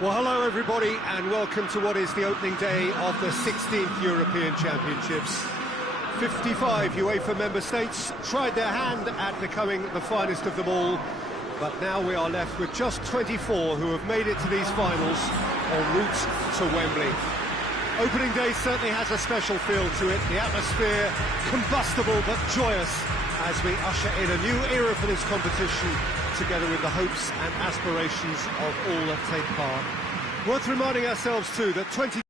Well, hello everybody, and welcome to what is the opening day of the 16th European Championships. 55 UEFA member states tried their hand at becoming the finest of them all, but now we are left with just 24 who have made it to these finals en route to Wembley. Opening day certainly has a special feel to it, the atmosphere combustible but joyous as we usher in a new era for this competition, together with the hopes and aspirations of all that take part. Worth reminding ourselves too that 20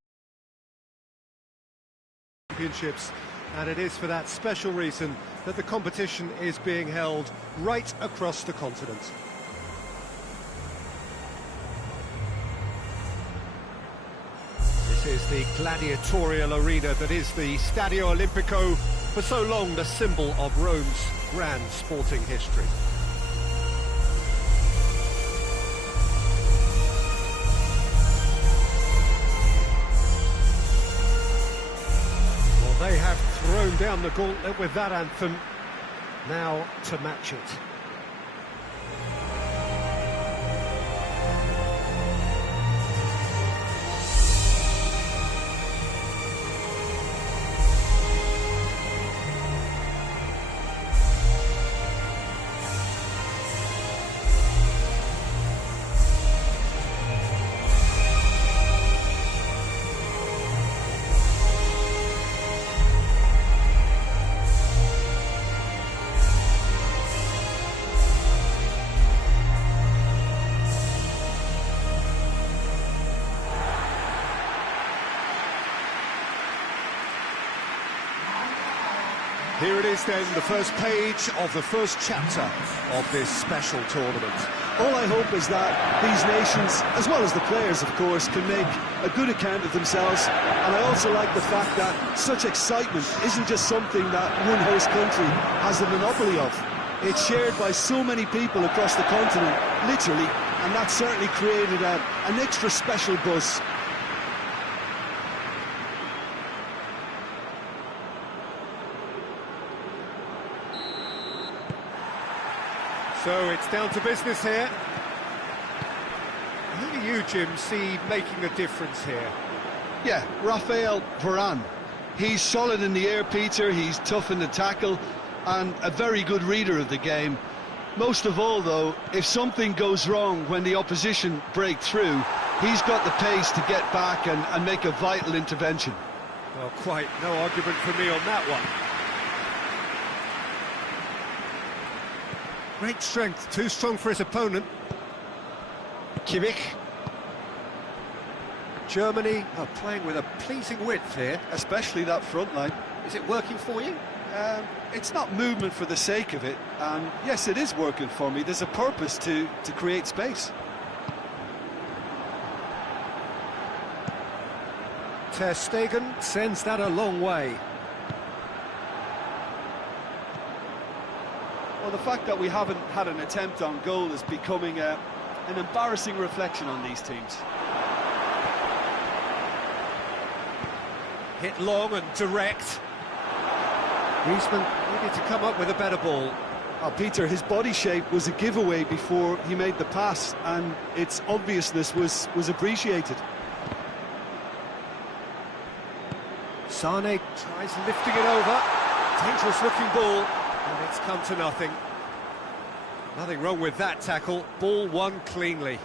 championships, and it is for that special reason that the competition is being held right across the continent. This is the gladiatorial arena that is the Stadio Olimpico, for so long the symbol of Rome's grand sporting history. They have thrown down the gauntlet with that anthem, now to match it. Here it is then, the first page of the first chapter of this special tournament. All I hope is that these nations, as well as the players of course, can make a good account of themselves, and I also like the fact that such excitement isn't just something that one host country has a monopoly of. It's shared by so many people across the continent, literally, and that certainly created an extra special buzz. So it's down to business here. Who do you, Jim, see making a difference here? Yeah, Raphael Varane. He's solid in the air, Peter, he's tough in the tackle, and a very good reader of the game. Most of all, though, if something goes wrong when the opposition break through, he's got the pace to get back and make a vital intervention. Well, quite no argument for me on that one. Great strength, too strong for his opponent. Kimmich. Germany are playing with a pleasing width here. Especially that front line. Is it working for you? It's not movement for the sake of it, and yes, it is working for me. There's a purpose to create space. Ter Stegen sends that a long way. Well, the fact that we haven't had an attempt on goal is becoming an embarrassing reflection on these teams. Hit long and direct. Griezmann needed to come up with a better ball. Oh, Peter, his body shape was a giveaway before he made the pass, and its obviousness was appreciated. Sane tries lifting it over. Dangerous looking ball. And it's come to nothing. Nothing wrong with that tackle. Ball won cleanly.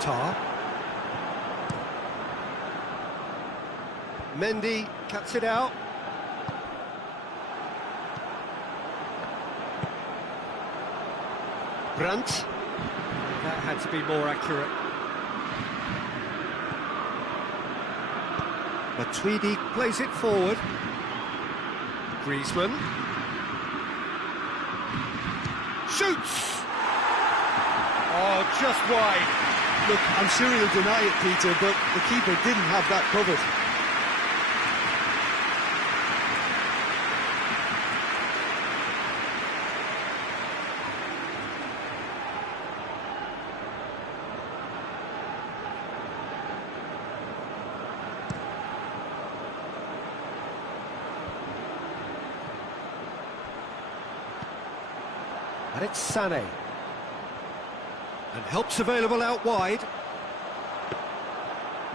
Tar. Mendy cuts it out. Brandt. That had to be more accurate. Matuidi plays it forward. Griezmann. Shoots! Oh, just wide. Look, I'm sure he'll deny it, Peter, but the keeper didn't have that covered. And it's Sané. And help's available out wide.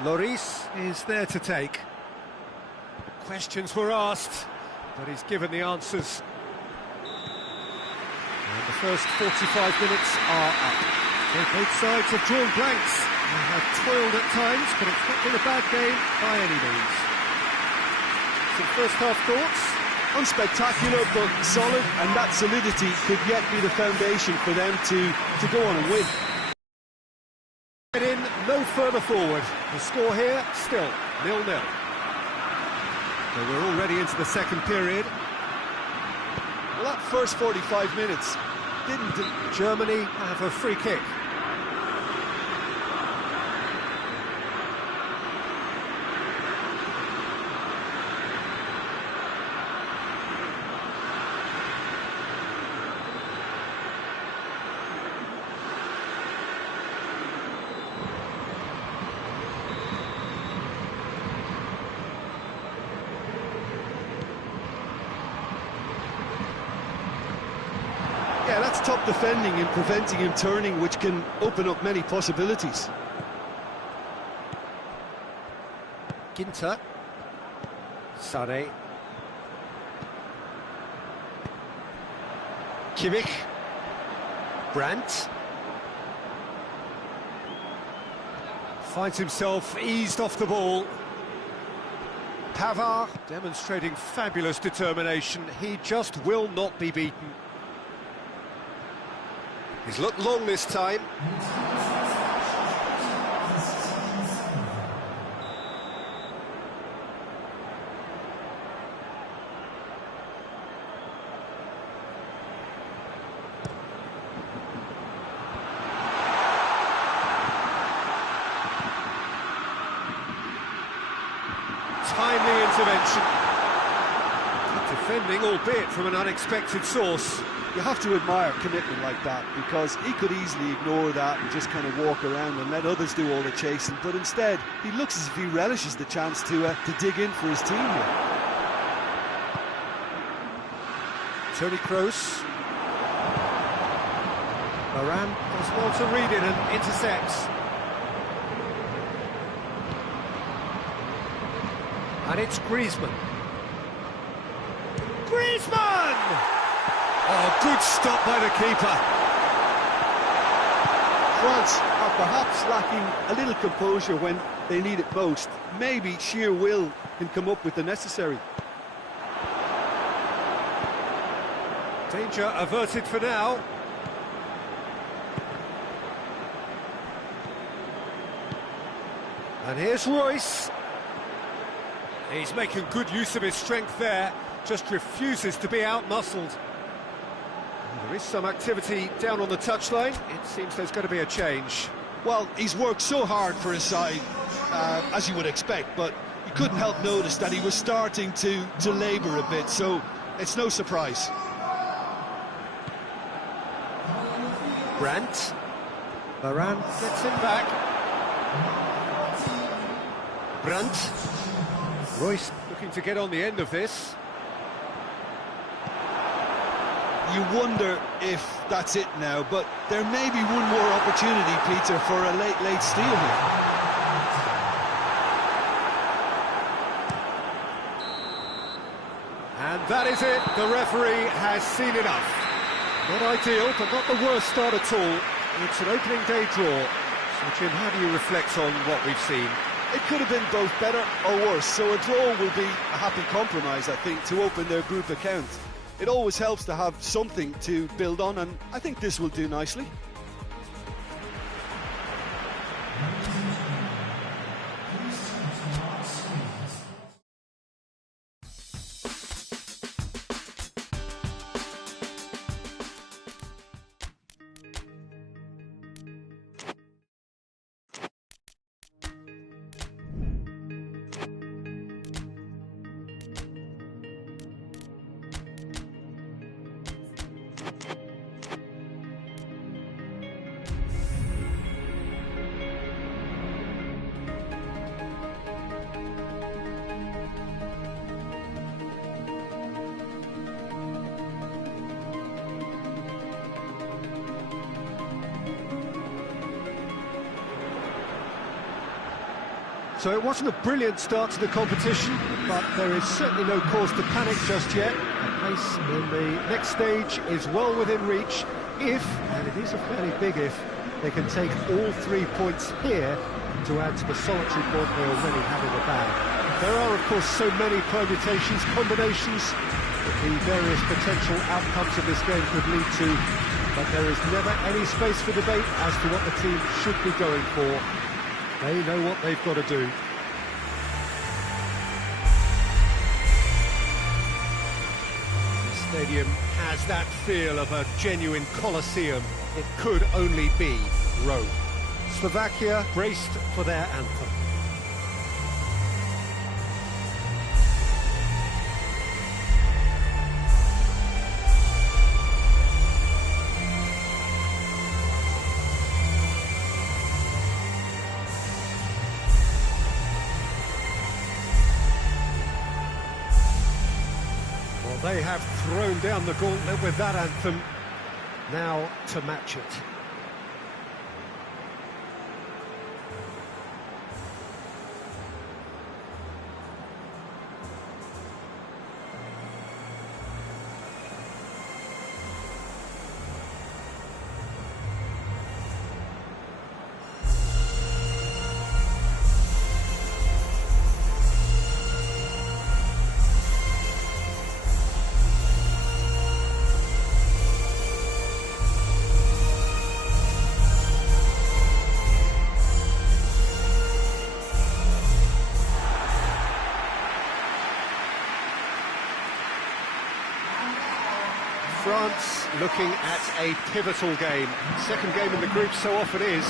Lloris is there to take. Questions were asked, but he's given the answers. And the first 45 minutes are up. So both sides have drawn blanks. They have toiled at times, but it's not been a bad game by any means. Some first half thoughts? Unspectacular, but solid, and that solidity could yet be the foundation for them to go on and win. Get in, no further forward. The score here, still 0-0. So we're already into the second period. Well, that first 45 minutes didn't... Germany have a free kick. Yeah, that's top defending and preventing him turning, which can open up many possibilities. Ginter. Sané. Kimmich. Brandt. Finds himself eased off the ball. Pavard demonstrating fabulous determination. He just will not be beaten. He's looked long this time. Timely intervention. Good defending, albeit from an unexpected source. You have to admire commitment like that, because he could easily ignore that and just kind of walk around and let others do all the chasing, but instead he looks as if he relishes the chance to dig in for his team here. Toni Kroos. Varane does well to read it and intercepts. And it's Griezmann. Griezmann! Oh, good stop by the keeper. France are perhaps lacking a little composure when they need it most. Maybe sheer will can come up with the necessary. Danger averted for now. And here's Royce. He's making good use of his strength there, just refuses to be out-muscled. There is some activity down on the touchline. It seems there's going to be a change. Well, he's worked so hard for his side, as you would expect, but you couldn't help notice that he was starting to labour a bit, so it's no surprise. Brandt. Varane gets him back. Brandt. Royce looking to get on the end of this. You wonder if that's it now, but there may be one more opportunity, Peter, for a late steal here. And that is it. The referee has seen enough. Not ideal, but not the worst start at all. It's an opening day draw. So, Jim, how do you reflect on what we've seen? It could have been both better or worse, so a draw will be a happy compromise, I think, to open their group account. It always helps to have something to build on, and I think this will do nicely. So it wasn't a brilliant start to the competition, but there is certainly no cause to panic just yet. A place in the next stage is well within reach if, and it is a fairly big if, they can take all 3 points here to add to the solitary point they already have in the bag. There are, of course, so many permutations, combinations that the various potential outcomes of this game could lead to, but there is never any space for debate as to what the team should be going for. They know what they've got to do. The stadium has that feel of a genuine Colosseum. It could only be Rome. Slovakia braced for their anthem. They have thrown down the gauntlet with that anthem. Now to match it. France looking at a pivotal game. Second game in the group so often is.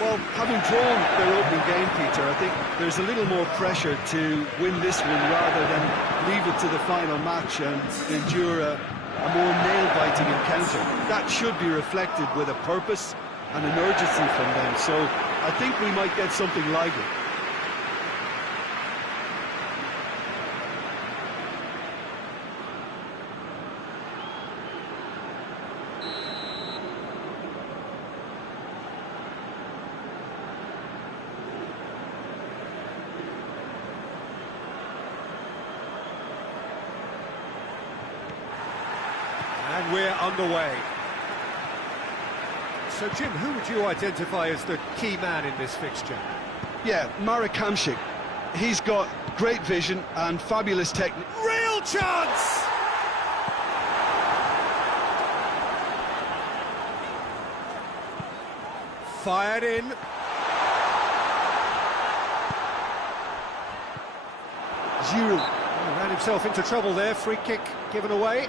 Well, having drawn their opening game, Peter, I think there's a little more pressure to win this one rather than leave it to the final match and endure a more nail-biting encounter. That should be reflected with a purpose and an urgency from them. So I think we might get something lively. And we're underway. So, Jim, who would you identify as the key man in this fixture? Yeah, Marek Hamšík. He's got great vision and fabulous technique. Real chance! Fired in. Giroud. Ran himself into trouble there. Free kick given away.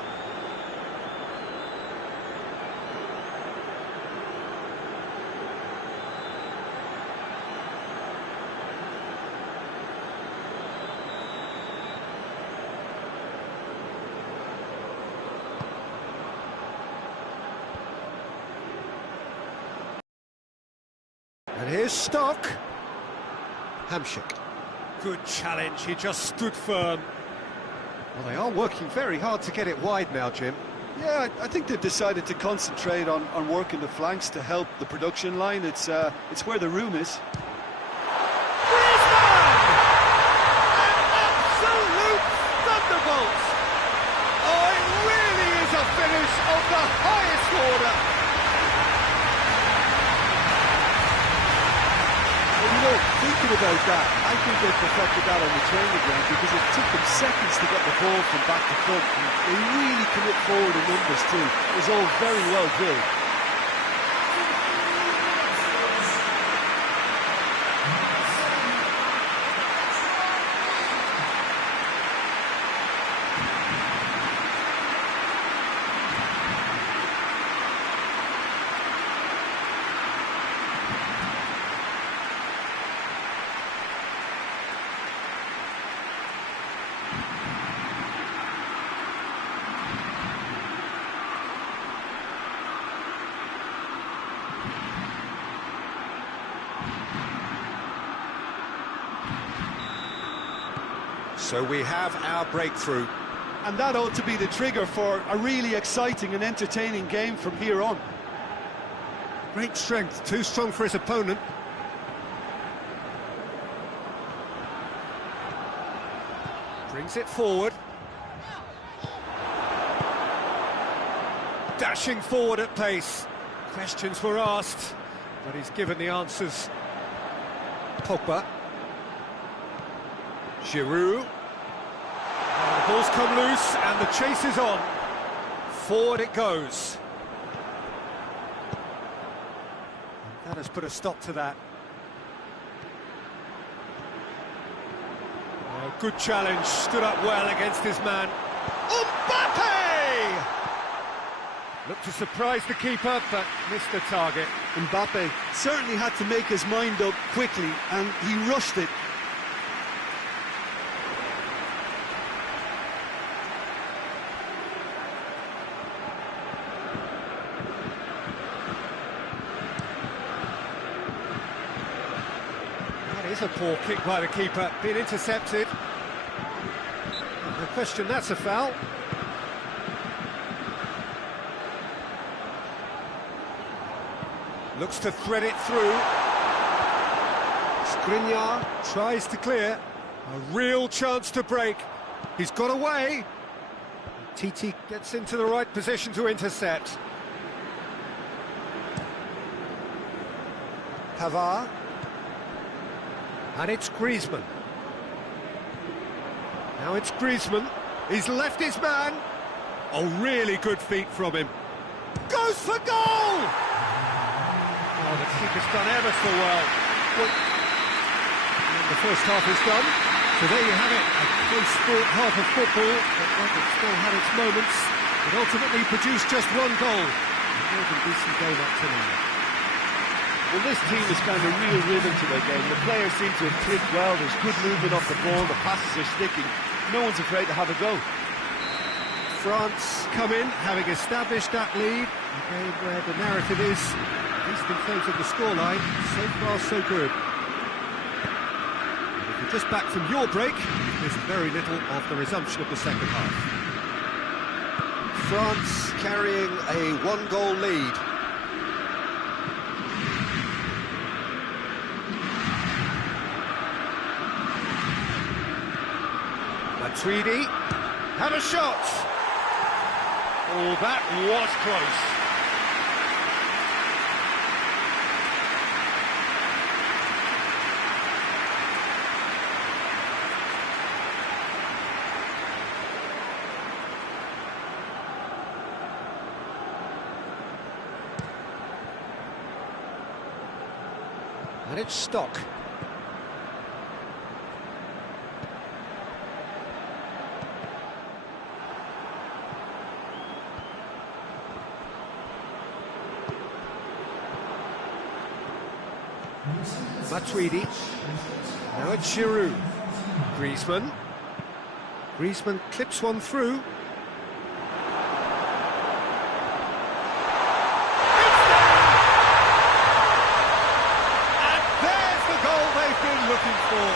And here's Stock. Hamšík. Good challenge, he just stood firm. Well, they are working very hard to get it wide now, Jim. Yeah, I think they've decided to concentrate on working the flanks to help the production line. It's where the room is. Griezmann! An absolute thunderbolt! Oh, it really is a finish of the highest order. You know, thinking about that, I think they perfected that on the training ground because it took them seconds to get the ball from back to front. And they really commit forward in numbers too. It was all very well drilled. So we have our breakthrough. And that ought to be the trigger for a really exciting and entertaining game from here on. Great strength, too strong for his opponent. Brings it forward. Dashing forward at pace. Questions were asked, but he's given the answers. Pogba. Giroud. And the ball's come loose, and the chase is on. Forward it goes. And that has put a stop to that. Good challenge, stood up well against his man. Mbappe! Looked to surprise the keeper, but missed the target. Mbappe certainly had to make his mind up quickly, and he rushed it. That is a poor kick by the keeper, being intercepted. No question, that's a foul. Looks to thread it through. Skriniar tries to clear. A real chance to break. He's got away. Titi gets into the right position to intercept. Pavard. And it's Griezmann. Now it's Griezmann. He's left his man. Oh, really good feet from him. Goes for goal! Oh, the keeper's done ever so well. And the first half is done. So there you have it, a close-fought half of football, but one that still had its moments. It ultimately produced just one goal. A more than decent game up to now. Well, this team has found a real rhythm to their game. The players seem to have clicked well. There's good movement off the ball. The passes are sticking. No one's afraid to have a go. France come in, having established that lead. A game where the narrative is, at least in terms of the scoreline, so far so good. If you're just back from your break, you've missed very little of the resumption of the second half. France carrying a one-goal lead. Matuidi had a shot. Oh, that was close. And it's Stock. Matuidi. Now it's Giroud. Griezmann. Griezmann clips one through. And there's the goal they've been looking for.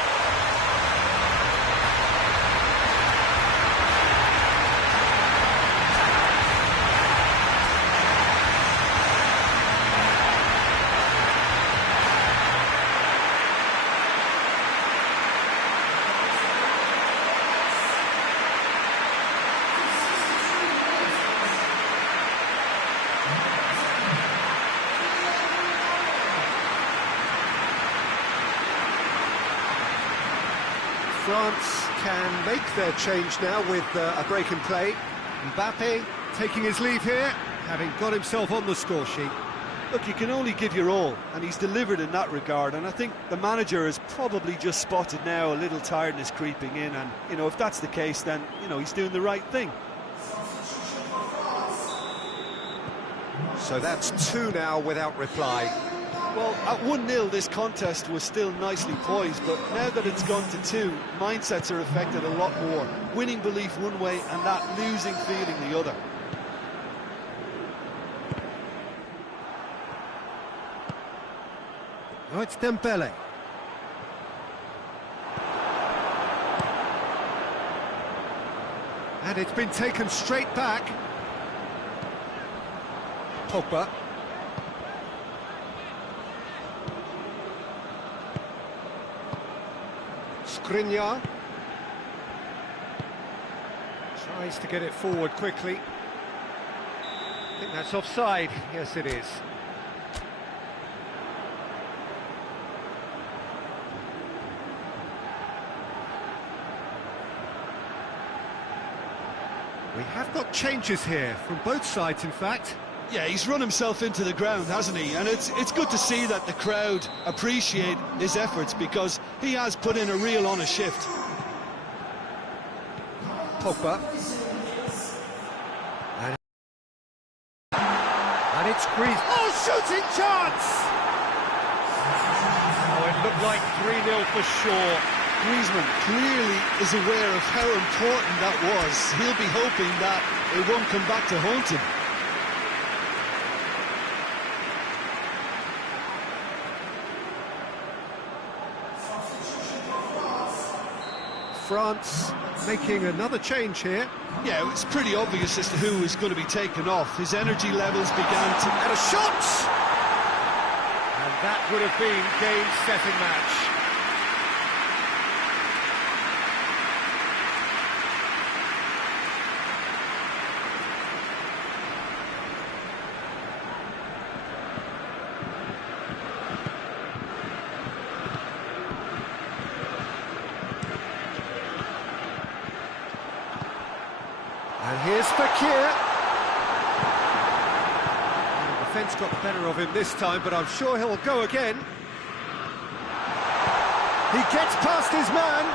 France can make their change now with a break in play. Mbappe taking his leave here, having got himself on the score sheet. Look, you can only give your all, and he's delivered in that regard, and I think the manager has probably just spotted now a little tiredness creeping in, and, you know, if that's the case, then, you know, he's doing the right thing. So that's two now without reply. Well, at 1-0, this contest was still nicely poised, but now that it's gone to 2, mindsets are affected a lot more. Winning belief one way and that losing feeling the other. Oh, it's Dembele. And it's been taken straight back. Pogba. Skriniar. Tries to get it forward quickly. I think that's offside. Yes, it is. We have got changes here from both sides, in fact. Yeah, he's run himself into the ground, hasn't he? And it's good to see that the crowd appreciate his efforts, because he has put in a real honest shift. Pogba. And it's Griezmann. Oh, shooting chance! Oh, it looked like 3-0 for sure. Griezmann clearly is aware of how important that was. He'll be hoping that it won't come back to haunt him. France making another change here. Yeah, it's pretty obvious as to who is going to be taken off. His energy levels began to... And a shot! And that would have been game-setting match. And here's Fekir. The defence got the better of him this time, but I'm sure he'll go again. He gets past his man.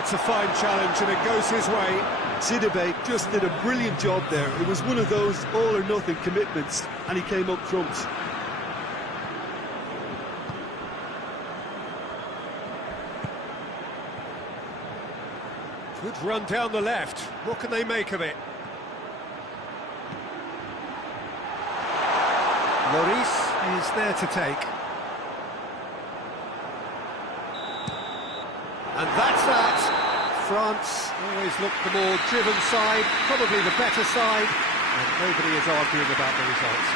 It's a fine challenge, and it goes his way. Sidibe just did a brilliant job there. It was one of those all-or-nothing commitments, and he came up trumps. Good run down the left. What can they make of it? Lloris is there to take. And that's that. France always looked the more driven side, probably the better side, and nobody is arguing about the results.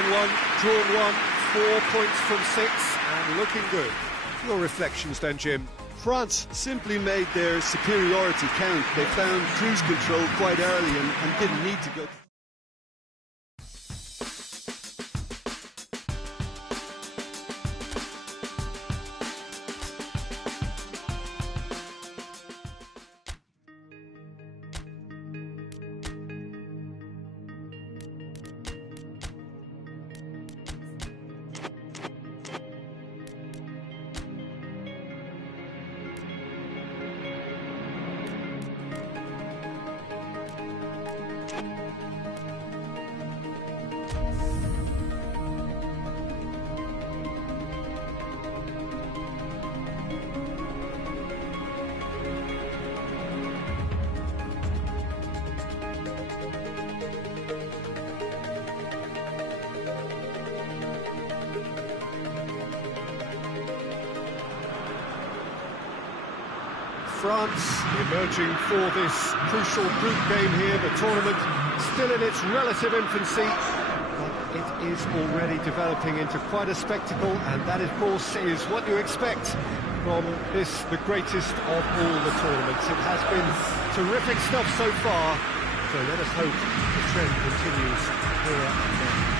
1-1, drawn 1, 4 points from 6, and looking good. Your reflections then, Jim? France simply made their superiority count. They found cruise control quite early and didn't need to go. France emerging for this crucial group game here, the tournament still in its relative infancy, but it is already developing into quite a spectacle, and that of course is what you expect from this, the greatest of all the tournaments. It has been terrific stuff so far, so let us hope the trend continues here and there.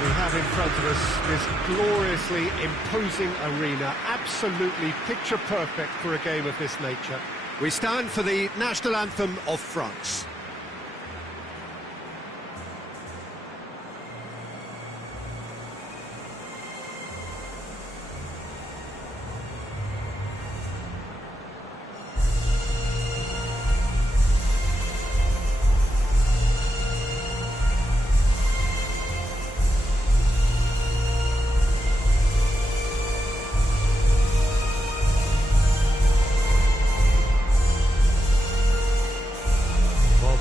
We have in front of us this gloriously imposing arena, absolutely picture perfect for a game of this nature. We stand for the national anthem of France.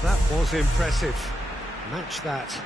That was impressive. Match that.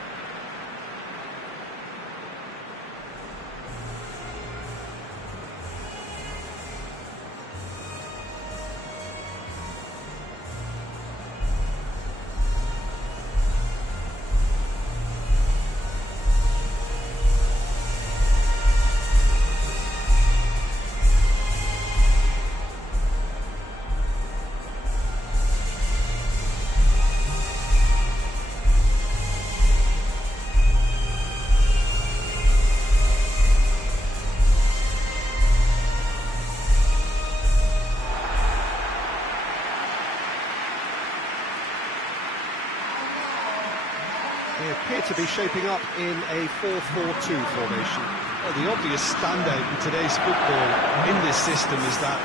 They appear to be shaping up in a 4-4-2 formation. Well, the obvious standout in today's football in this system is that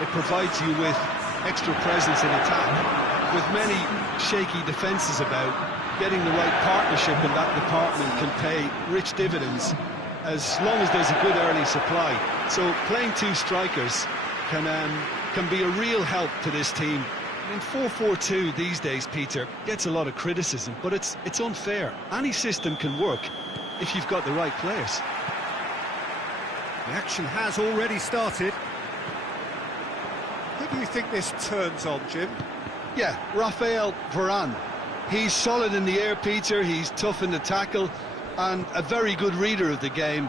it provides you with extra presence in attack. With many shaky defences about, getting the right partnership in that department can pay rich dividends as long as there's a good early supply. So playing two strikers can be a real help to this team. I mean, 4-4-2 these days, Peter, gets a lot of criticism, but it's unfair. Any system can work if you've got the right players. The action has already started. Who do you think this turns on, Jim? Yeah, Raphael Varane. He's solid in the air, Peter, he's tough in the tackle, and a very good reader of the game.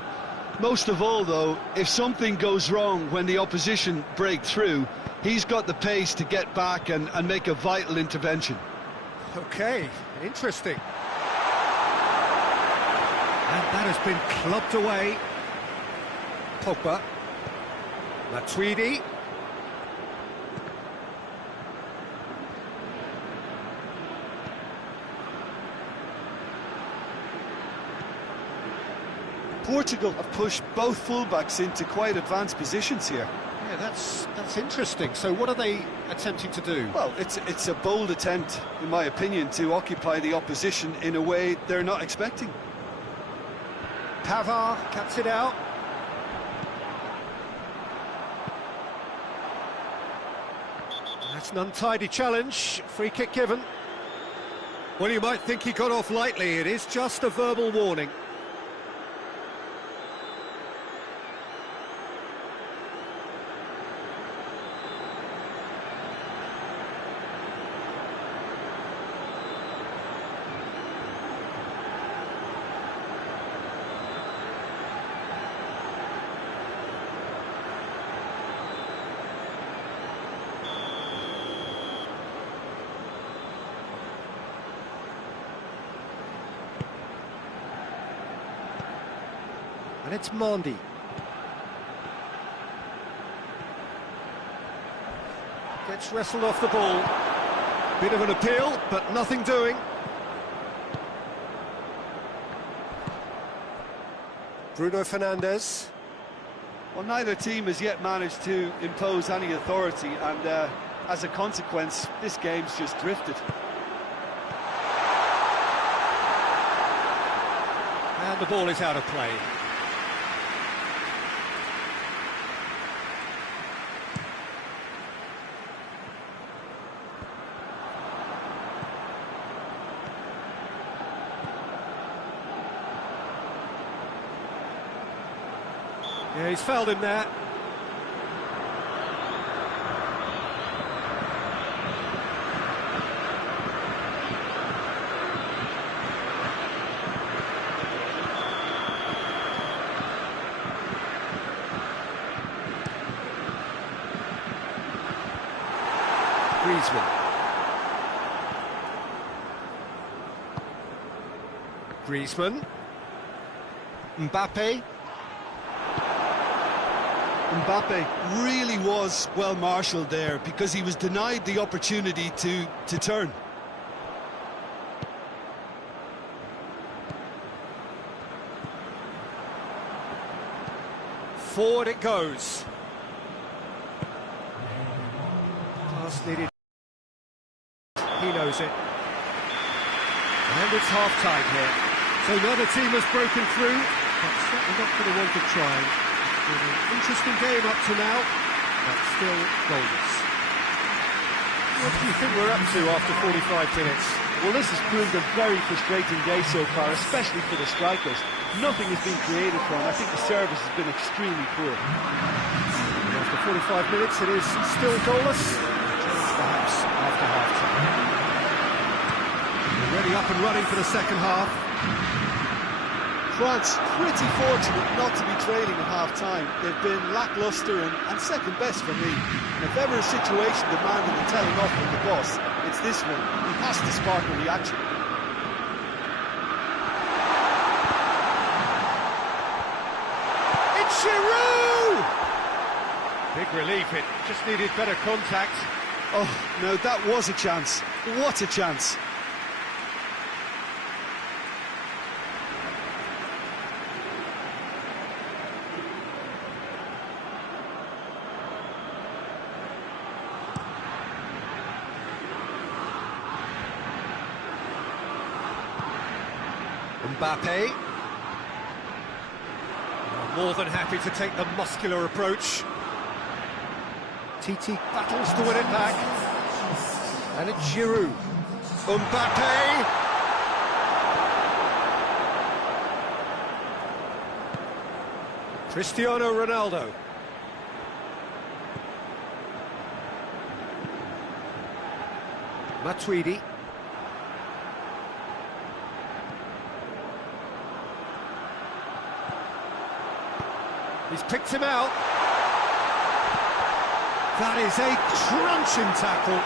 Most of all, though, if something goes wrong when the opposition break through, he's got the pace to get back and make a vital intervention. OK, interesting. And that has been clubbed away. Pogba. Matuidi. Portugal have pushed both fullbacks into quite advanced positions here. Yeah, that's interesting. So what are they attempting to do? Well, it's a bold attempt, in my opinion, to occupy the opposition in a way they're not expecting. Pavard cuts it out. That's an untidy challenge. Free kick given. Well, you might think he got off lightly. It is just a verbal warning. And it's Mendy. Gets wrestled off the ball. Bit of an appeal, but nothing doing. Bruno Fernandes. Well, neither team has yet managed to impose any authority, and as a consequence, this game's just drifted. And the ball is out of play. Yeah, he's fouled him there. Griezmann. Griezmann. Mbappe. Mbappe really was well marshalled there because he was denied the opportunity to turn. Forward it goes. Pass needed. He knows it. And it's half-time here. So neither team has broken through, but certainly not for the want of trying. Been an interesting game up to now, but still goalless. What do you think we're up to after 45 minutes? Well, this has proved a very frustrating day so far, especially for the strikers. Nothing has been created for them. I think the service has been extremely poor. And after 45 minutes, it is still goalless. Perhaps after half-time. Already up and running for the second half. France pretty fortunate not to be trailing at half-time. They've been lacklustre and second best for me. And if ever a situation demanding a telling off from the boss, it's this one. He has to spark a reaction. It's Giroud! Big relief, it just needed better contact. Oh, no, that was a chance. What a chance. Mbappe. More than happy to take the muscular approach. Titi battles to win it back. And it's Giroud. Mbappe! Cristiano Ronaldo. Matuidi. He's picked him out. That is a crunching tackle.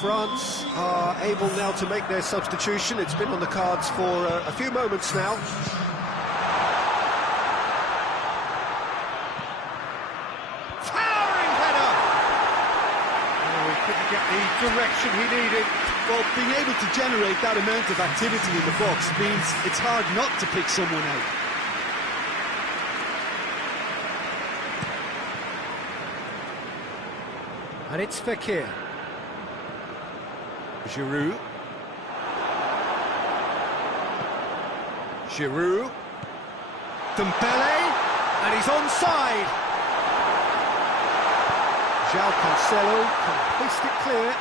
France are able now to make their substitution. It's been on the cards for a few moments now. Towering header! Oh, he couldn't get the direction he needed. Well, being able to generate that amount of activity in the box means it's hard not to pick someone out. And it's Fekir. Giroud. Giroud. Dembele. And he's onside. João Cancelo can hoist it clear.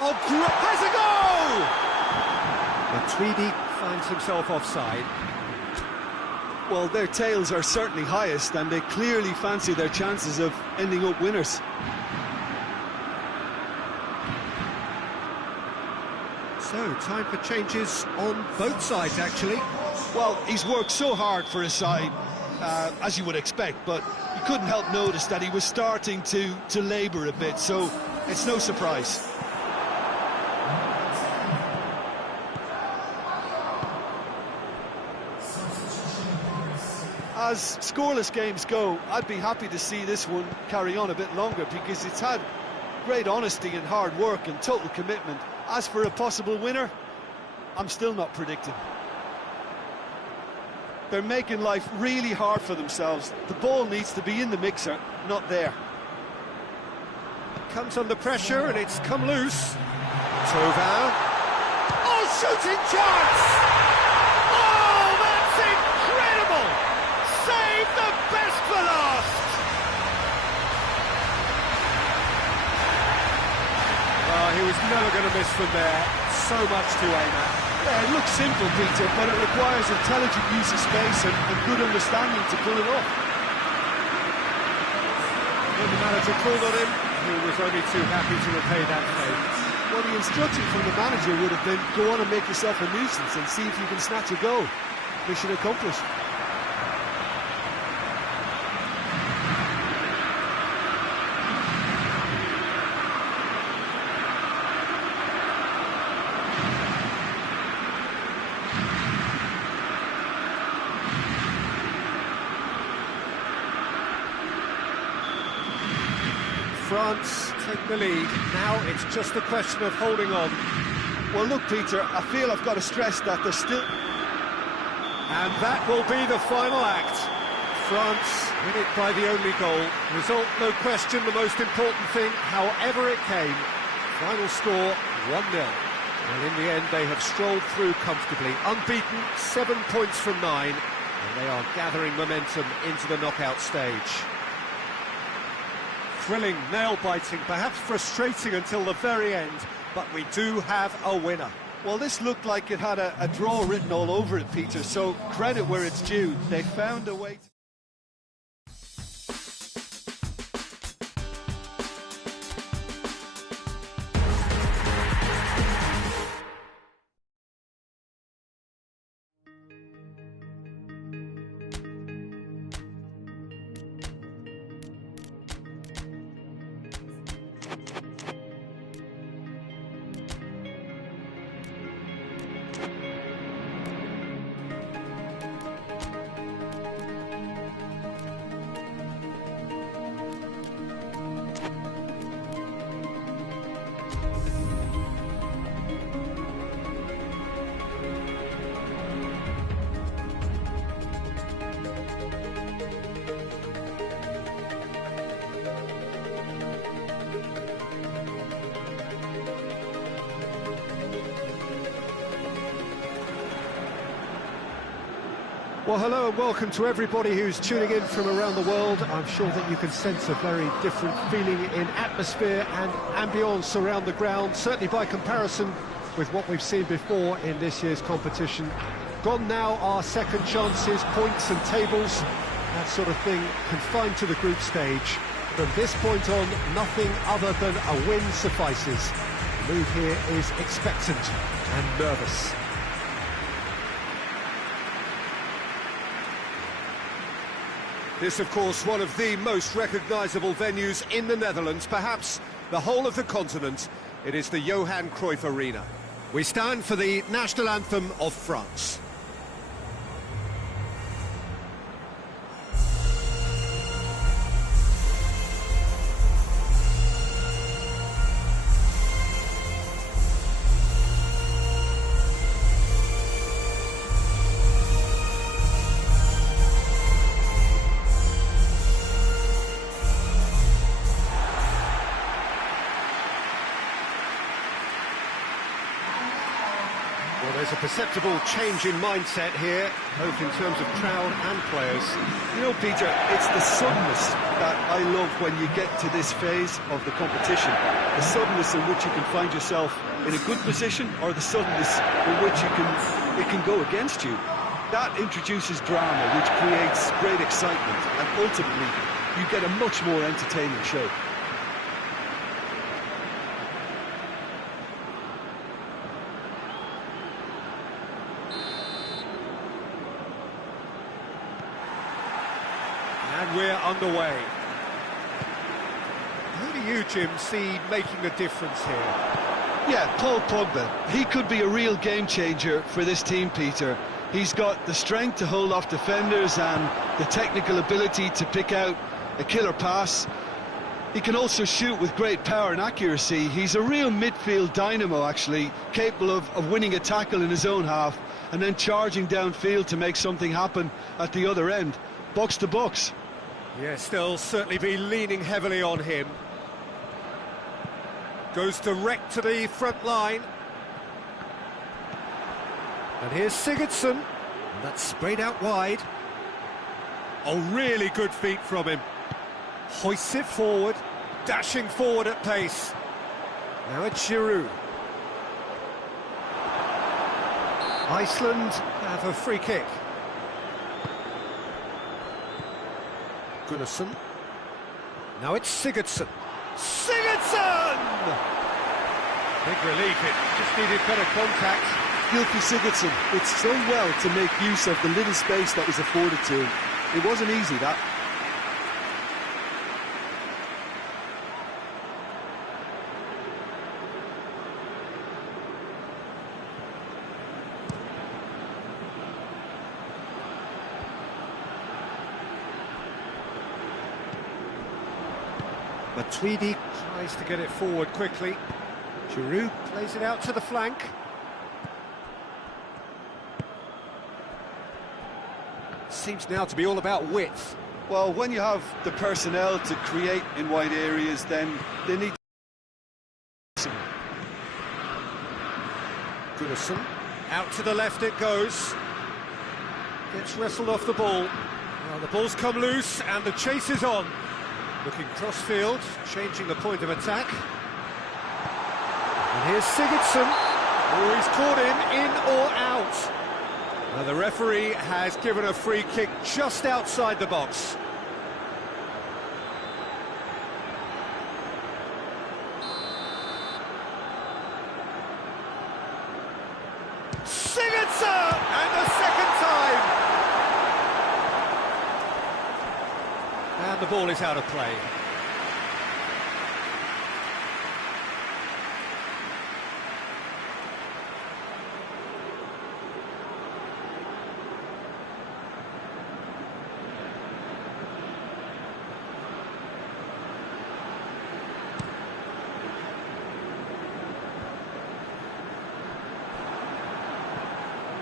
Oh, has a goal! Matuidi finds himself offside. Well, their tails are certainly highest, and they clearly fancy their chances of ending up winners. So, time for changes on both sides, actually. Well, he's worked so hard for his side, as you would expect, but you couldn't help notice that he was starting to labour a bit, so it's no surprise. As scoreless games go, I'd be happy to see this one carry on a bit longer because it's had great honesty and hard work and total commitment. As for a possible winner, I'm still not predicting. They're making life really hard for themselves. The ball needs to be in the mixer, not there. Comes under pressure and it's come loose. Thauvin. Oh, shooting chance! Oh, that's incredible! Save the best for last! Oh, he was never going to miss from there. So much to aim at. Yeah, it looks simple, Peter, but it requires intelligent use of space and good understanding to pull it off. When the manager called on him, he was only too happy to repay that favour. Well, the instruction from the manager would have been, go on and make yourself a nuisance and see if you can snatch a goal. Mission accomplished. France take the lead. Now it's just a question of holding on. Well, look, Peter, I feel I've got to stress that there's still... And that will be the final act. France win it by the only goal. Result, no question, the most important thing, however it came. Final score, 1-0. And in the end, they have strolled through comfortably. Unbeaten, 7 points from 9. And they are gathering momentum into the knockout stage. Thrilling, nail-biting, perhaps frustrating until the very end, but we do have a winner. Well, this looked like it had a draw written all over it, Peter, so credit where it's due. They found a way to... Well, hello and welcome to everybody who's tuning in from around the world. I'm sure that you can sense a very different feeling in atmosphere and ambience around the ground, certainly by comparison with what we've seen before in this year's competition. Gone now are second chances, points and tables, that sort of thing confined to the group stage. From this point on, nothing other than a win suffices. The mood here is expectant and nervous. This, of course, one of the most recognisable venues in the Netherlands, perhaps the whole of the continent. It is the Johan Cruyff Arena. We stand for the national anthem of France. Well, there's a perceptible change in mindset here, both in terms of crowd and players. You know, Peter, it's the suddenness that I love when you get to this phase of the competition. The suddenness in which you can find yourself in a good position, or the suddenness in which it can go against you. That introduces drama, which creates great excitement, and ultimately you get a much more entertaining show. And we're underway. Who do you, Jim, see making a difference here? Yeah, Paul Pogba. He could be a real game changer for this team, Peter. He's got the strength to hold off defenders and the technical ability to pick out a killer pass. He can also shoot with great power and accuracy. He's a real midfield dynamo, actually, capable of winning a tackle in his own half and then charging downfield to make something happen at the other end. Box to box. Yes, they'll certainly be leaning heavily on him. Goes direct to the front line. And here's Sigurdsson. And that's sprayed out wide. Oh, really good feet from him. Hoists it forward, dashing forward at pace. Now it's Giroud. Iceland have a free kick. Gunnarsson. Now it's Sigurdsson. Sigurdsson! Big relief, it just needed better contact. Gylfi Sigurdsson did so well to make use of the little space that was afforded to him. It wasn't easy, that. Matuidi tries to get it forward quickly. Giroud plays it out to the flank. Seems now to be all about width. Well, when you have the personnel to create in wide areas, then they need to... Gunnarsson, out to the left it goes. Gets wrestled off the ball. Well, the ball's come loose and the chase is on. Looking cross-field, changing the point of attack. And here's Sigurdsson. Oh, he's caught him in or out. Now the referee has given a free kick just outside the box. Sigurdsson! And the second time! And the ball is out of play.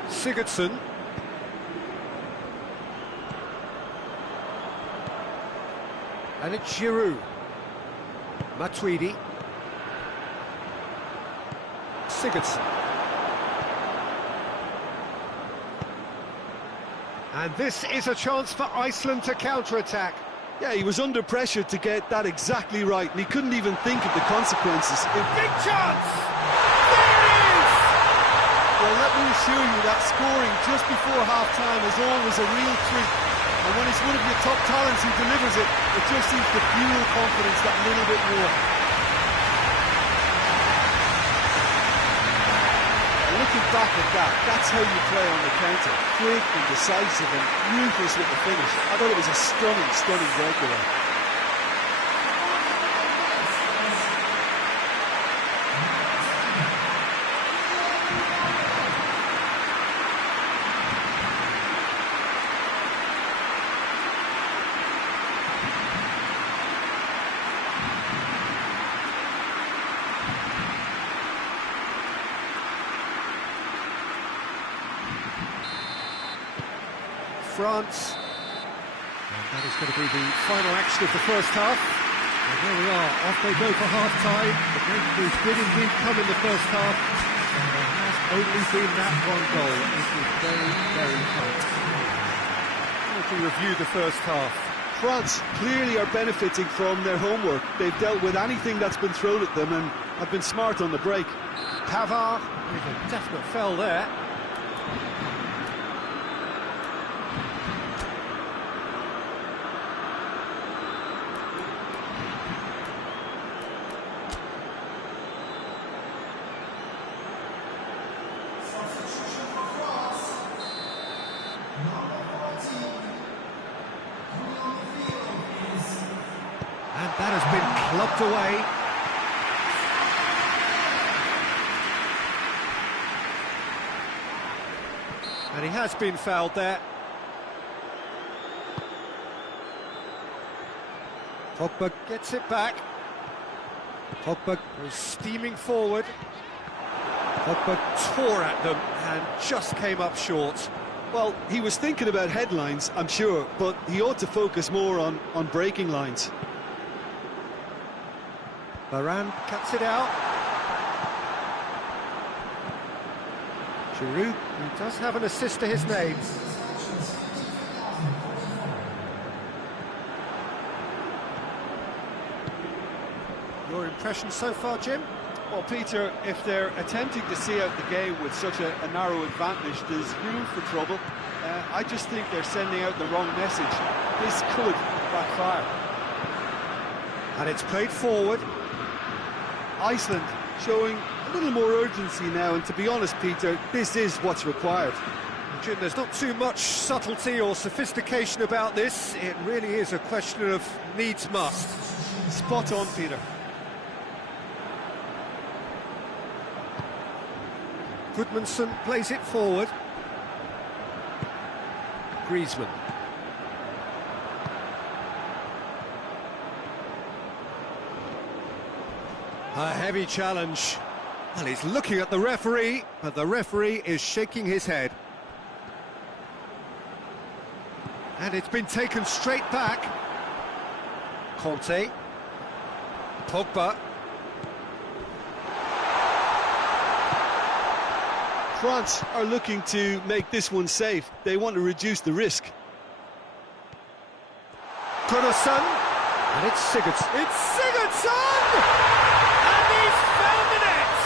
Sigurdsson. And it's Giroud. Matuidi. Sigurdsson. And this is a chance for Iceland to counter-attack. Yeah, he was under pressure to get that exactly right, and he couldn't even think of the consequences. Big chance! There it is! Well, let me assure you that scoring just before half-time is always a real treat. And when it's one of your top talents who delivers it, it just seems to fuel confidence that little bit more. And looking back at that, that's how you play on the counter. Quick and decisive and ruthless with the finish. I thought it was a stunning, stunning breakaway. France, and that is going to be the final action of the first half. And there we are, off they go for half-time. The breakthroughs did indeed come in the first half, and there has only been that one goal. It was very, very tight. To review the first half. France clearly are benefiting from their homework. They've dealt with anything that's been thrown at them and have been smart on the break. Pavard with a definite foul there. And that has been clubbed away. And he has been fouled there. Pogba gets it back. Pogba goes steaming forward. Pogba tore at them and just came up short. Well, he was thinking about headlines, I'm sure, but he ought to focus more on breaking lines. Varane cuts it out. Giroud, who does have an assist to his name. Your impression so far, Jim? Well, Peter, if they're attempting to see out the game with such a narrow advantage, there's room for trouble. I just think they're sending out the wrong message. This could backfire. And it's played forward. Iceland showing a little more urgency now, and to be honest, Peter, this is what's required. Jim, there's not too much subtlety or sophistication about this. It really is a question of needs must. Spot on, Peter. Goodmanson plays it forward. Griezmann. A heavy challenge. Well, he's looking at the referee, but the referee is shaking his head. And it's been taken straight back. Conte. Pogba. France are looking to make this one safe. They want to reduce the risk. Gunnarsson. And it's Sigurdsson. It's Sigurdsson! And he's found the net!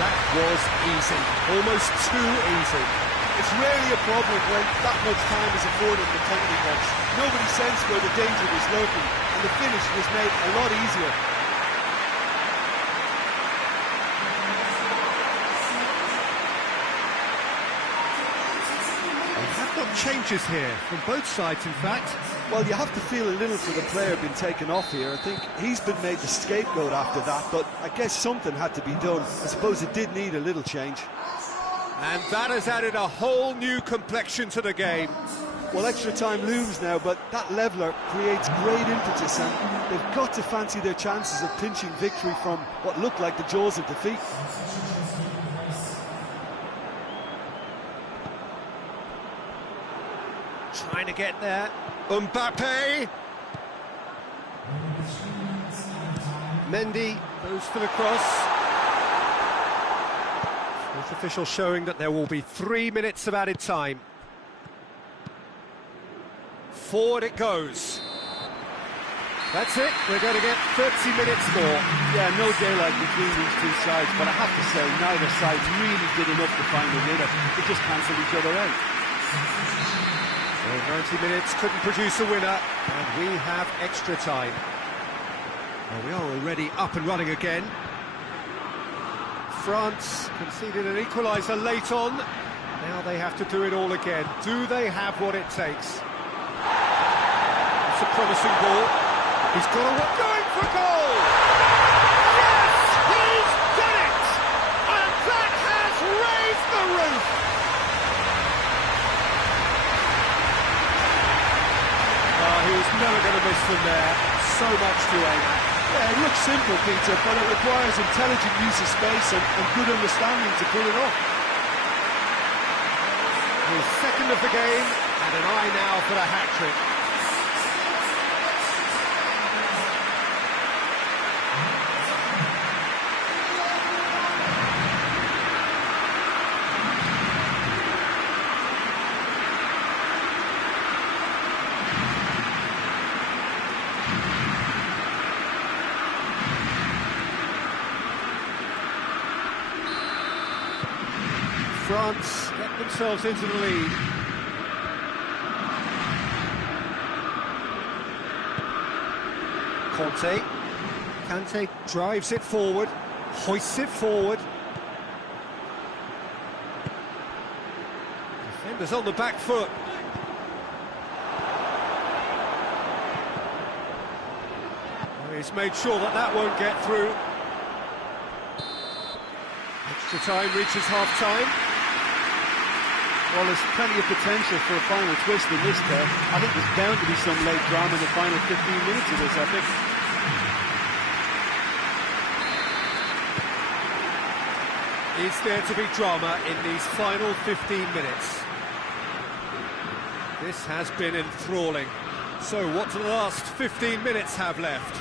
That was easy. Almost too easy. It's rarely a problem when that much time is afforded in the penalty box. Nobody sensed where the danger was lurking, and the finish was made a lot easier. Changes here from both sides, in fact. Well, you have to feel a little for the player being taken off here. I think he's been made the scapegoat after that, but I guess something had to be done. I suppose it did need a little change. And that has added a whole new complexion to the game. Well, extra time looms now, but that leveller creates great impetus, and they've got to fancy their chances of pinching victory from what looked like the jaws of defeat. Trying to get there. Mbappe. Mendy goes for the cross. Sports official showing that there will be 3 minutes of added time. Forward it goes. That's it, we're going to get 30 minutes more. Yeah, no daylight between these two sides, but I have to say, neither side really did enough to find a winner. They just cancelled each other out. Well, 90 minutes couldn't produce a winner, and we have extra time. Well, we are already up and running again. France conceded an equaliser late on. Now they have to do it all again. Do they have what it takes? It's a promising ball. He's got a going for goal! Yes, he's done it! And that has raised the roof! Oh, he was never going to miss them there. So much to aim at. Yeah, it looks simple, Peter, but it requires intelligent use of space and good understanding to pull it off. His second of the game, and an eye now for the hat-trick. France get themselves into the lead. Kante drives it forward, hoists it forward. Defenders on the back foot. Well, he's made sure that that won't get through. Extra time reaches half-time. Well, there's plenty of potential for a final twist in this game. I think there's bound to be some late drama in the final 15 minutes of this epic. Is there to be drama in these final 15 minutes? This has been enthralling. So what do the last 15 minutes have left?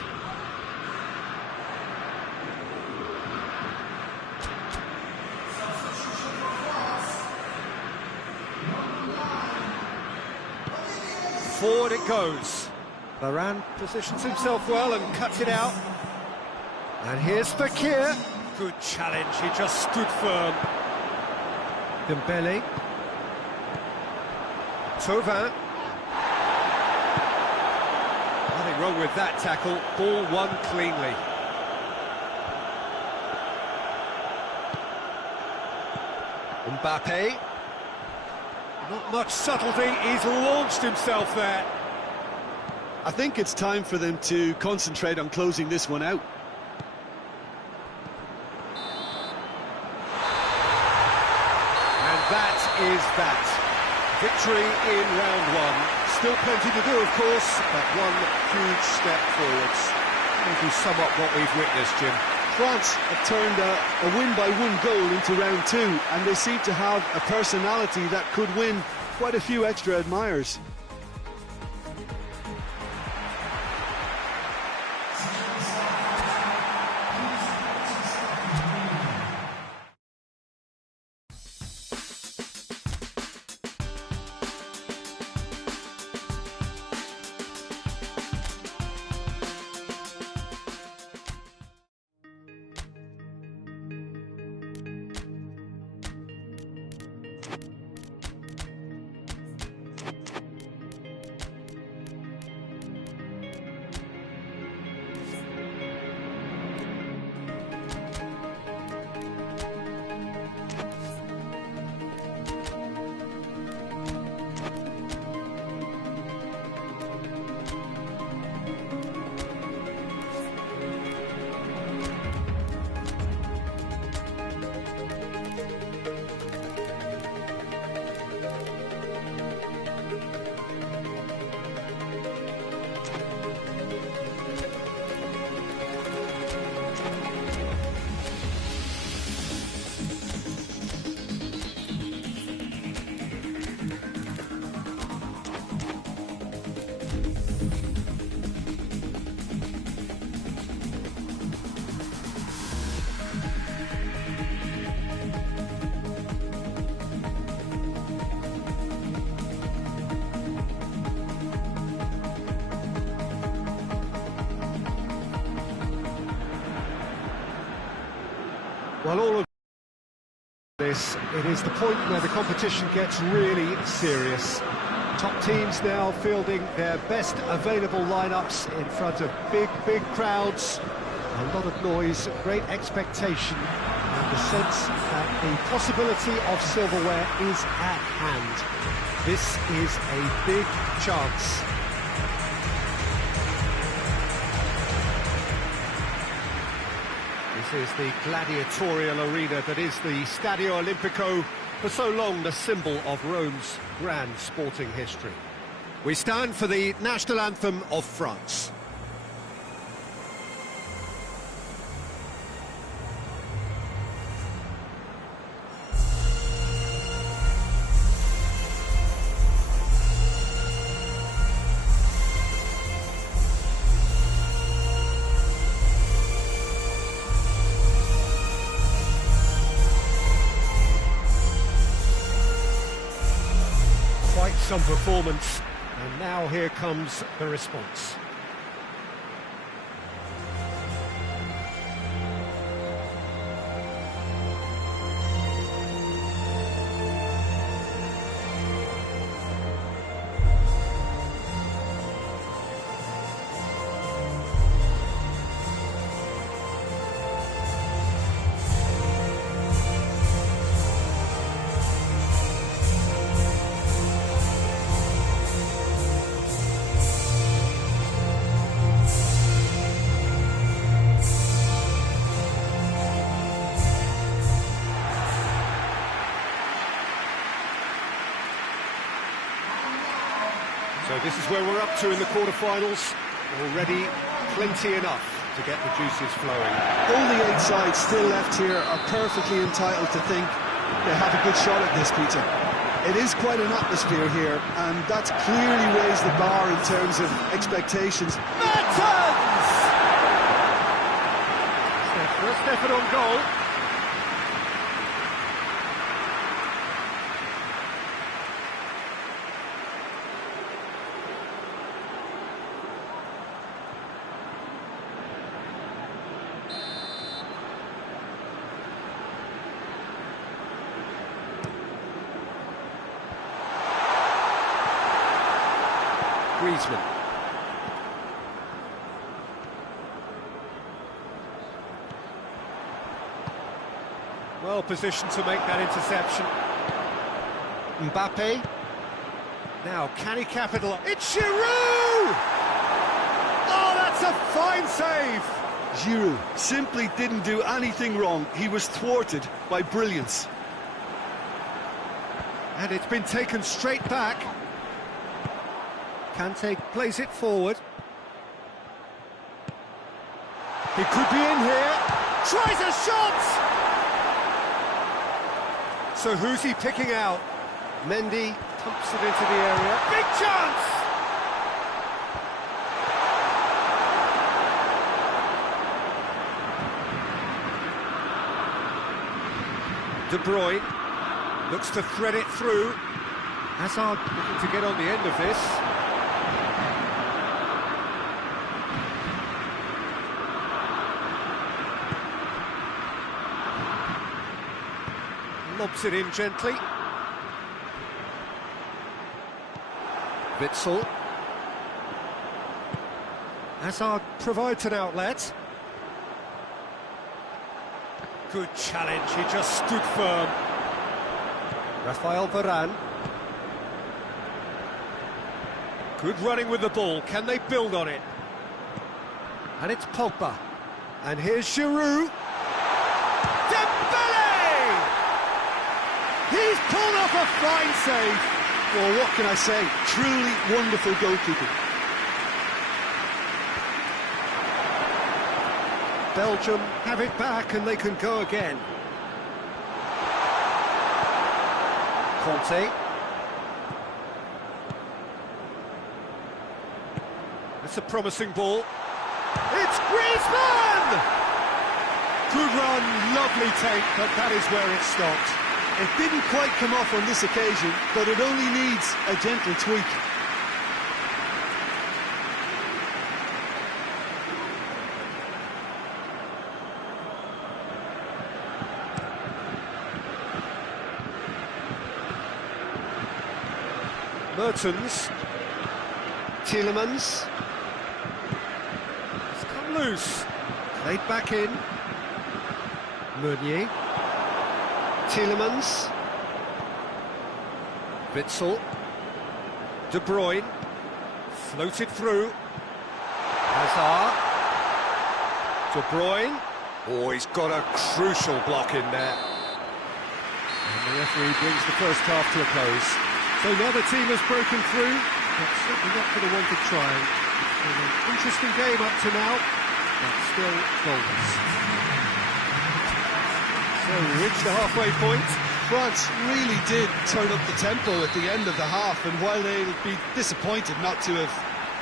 Forward it goes. Varane positions himself well and cuts it out. And here's Fekir. Good challenge, he just stood firm. Dembele. Thauvin. Nothing wrong with that tackle. Ball won cleanly. Mbappe. Not much subtlety, he's launched himself there. I think it's time for them to concentrate on closing this one out. And that is that. Victory in round one. Still plenty to do, of course, but one huge step forwards. Maybe sum up what we've witnessed, Jim. France have turned a win-by-one goal into round two, and they seem to have a personality that could win quite a few extra admirers. Well, all of this, it is the point where the competition gets really serious. Top teams now fielding their best available lineups in front of big crowds. A lot of noise, great expectation, and the sense that the possibility of silverware is at hand. This is a big chance. This is the gladiatorial arena that is the Stadio Olimpico, for so long the symbol of Rome's grand sporting history. We stand for the national anthem of France. Quite some performance, and now here comes the response. So this is where we're up to in the quarter-finals. Already plenty enough to get the juices flowing. All the 8 sides still left here are perfectly entitled to think they have a good shot at this, Peter. It is quite an atmosphere here, and that's clearly raised the bar in terms of expectations. Mertens! Stefan on goal. Griezmann. Well positioned to make that interception. Mbappe. Now, can he capitalise? It's Giroud! Oh, that's a fine save! Giroud simply didn't do anything wrong. He was thwarted by brilliance. And it's been taken straight back. Kante plays it forward. He could be in here. Tries a shot! So who's he picking out? Mendy pumps it into the area. Big chance! De Bruyne looks to thread it through. Hazard looking to get on the end of this. Lobs it in gently. Witsel. Hazard provides an outlet. Good challenge, he just stood firm. Rafael Varane. Good running with the ball, can they build on it? And it's Pogba. And here's Giroud. He's pulled off a fine save. Well, what can I say? Truly wonderful goalkeeping. Belgium have it back and they can go again. Conte. That's a promising ball. It's Griezmann! Good run, lovely take, but that is where it stopped. It didn't quite come off on this occasion, but it only needs a gentle tweak. Mertens. Tielemans. It's come loose. Played back in. Meunier. Tielemans. Witsel. De Bruyne. Floated through. Hazard. De Bruyne. Oh, he's got a crucial block in there. And the referee brings the first half to a close. So now the team has broken through, but certainly not for the want of trying. It's been an interesting game up to now, but still goalless. So we reached the halfway point. France really did turn up the tempo at the end of the half, and while they'll be disappointed not to have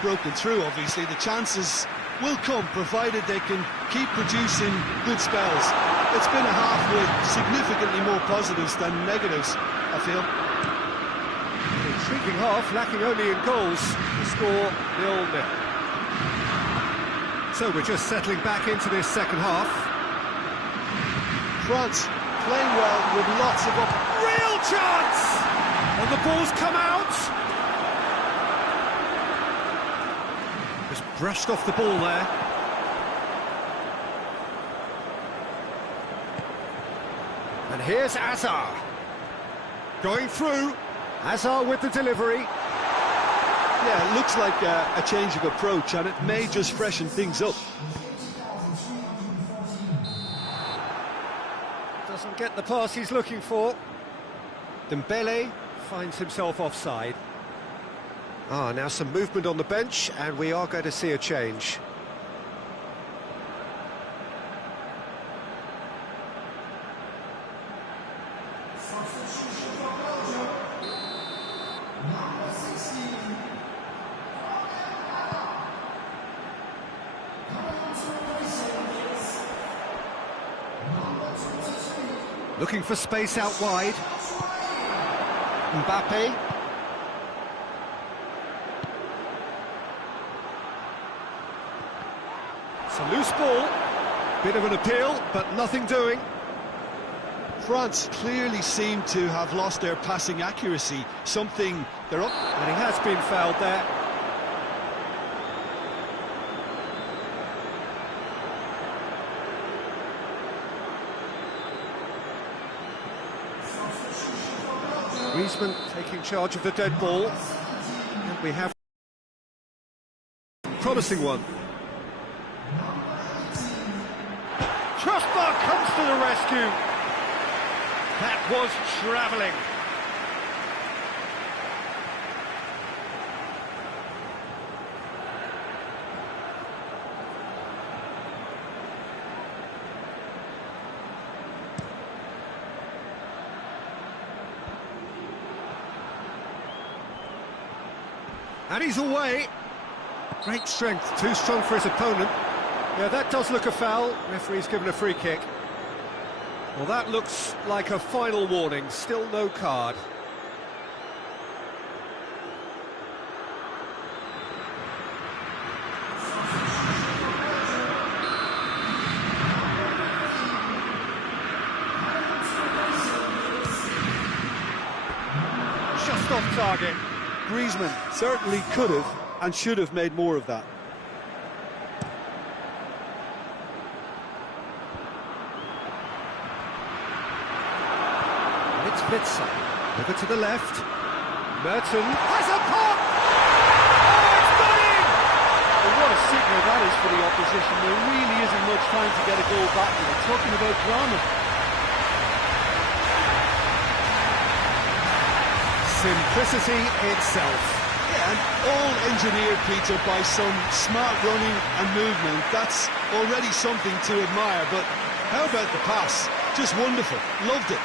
broken through, obviously, the chances will come, provided they can keep producing good spells. It's been a half with significantly more positives than negatives, I feel. An intriguing half, lacking only in goals. The score 0-0. So we're just settling back into this second half. France playing well with lots of Real chance! And the ball's come out! Just brushed off the ball there. And here's Hazard. Going through. Hazard with the delivery. Yeah, it looks like a change of approach, and it may just freshen things up. Doesn't get the pass he's looking for. Dembele finds himself offside. Now some movement on the bench, and we are going to see a change. Looking for space out wide. Mbappe. It's a loose ball. Bit of an appeal, but nothing doing. France clearly seem to have lost their passing accuracy, something they're up. And he has been fouled there. Griezmann taking charge of the dead ball. And we have a promising one. Trustbar comes to the rescue. That was travelling. And he's away. Great strength, too strong for his opponent. Yeah, that does look a foul. Referee's given a free kick. Well, that looks like a final warning. Still no card. Just off target. Griezmann certainly could have and should have made more of that. It's Witsel. Over to the left. Mertens has a pop! Oh, it's got in! Well, what a signal that is for the opposition. There really isn't much time to get a goal back. We're talking about drama. Simplicity itself. Yeah, and all engineered, Peter, by some smart running and movement. That's already something to admire, but how about the pass? Just wonderful. Loved it.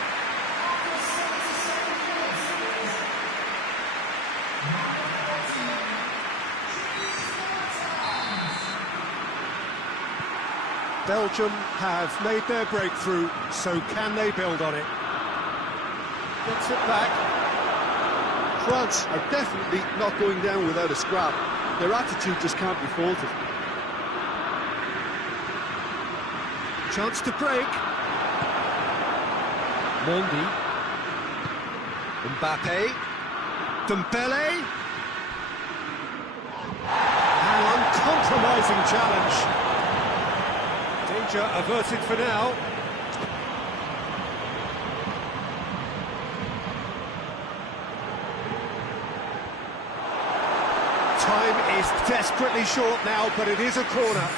Belgium have made their breakthrough, so can they build on it? Gets it back. France are definitely not going down without a scrap. Their attitude just can't be faulted. Chance to break. Mondi. Mbappe. Dembele. An uncompromising challenge. Danger averted for now. Time is desperately short now, but it is a corner.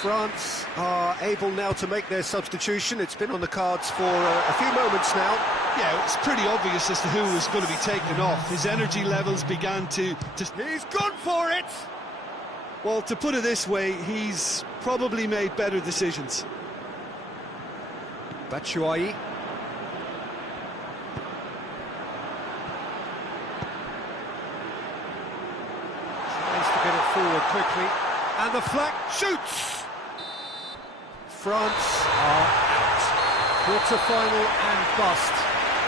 France are able now to make their substitution. It's been on the cards for a few moments now. Yeah, it's pretty obvious as to who was going to be taken off. His energy levels began to... He's gone for it! Well, to put it this way, he's probably made better decisions. Batshuayi. Tries to get it forward quickly. And the flag shoots! France are out. Quarter-final and bust.